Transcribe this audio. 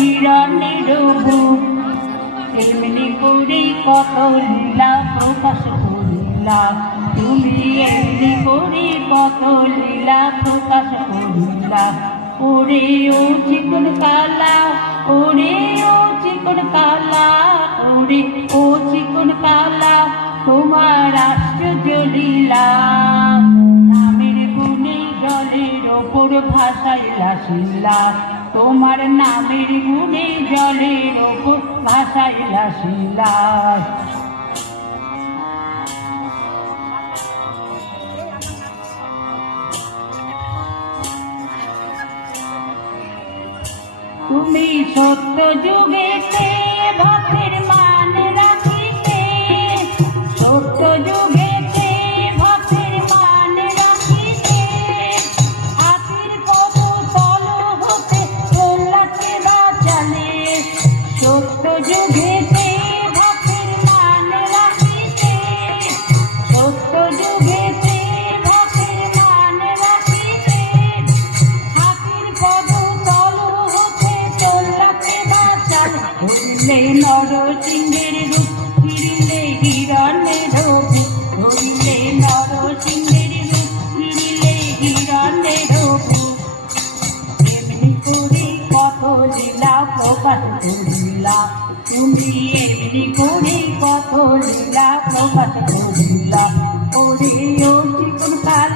চিরিলে হিরণের এমনি করে কত লীলা প্রকাশ করিলা তুমি এমনি করে কত লীলা প্রকাশ করিলা ওরে ও চিকন কালা, ওরে ও চিকন কালা। শিলা তোমার নামের গুণে জলের ওপর ভাসাইলা শিলা। তুমি সত্য যুগেতে ভক্তের মান ধরিলে নর সিংহের রূপ ফিরিলে হিরণের রূপ ধরিলে নর সিংহের রূপ ফিরিলে হিরণের রূপ এমনি করে কত লীলা প্রকাশ করিলা তুমি এমনি করে কত লীলা ওরে ও চিকন কালা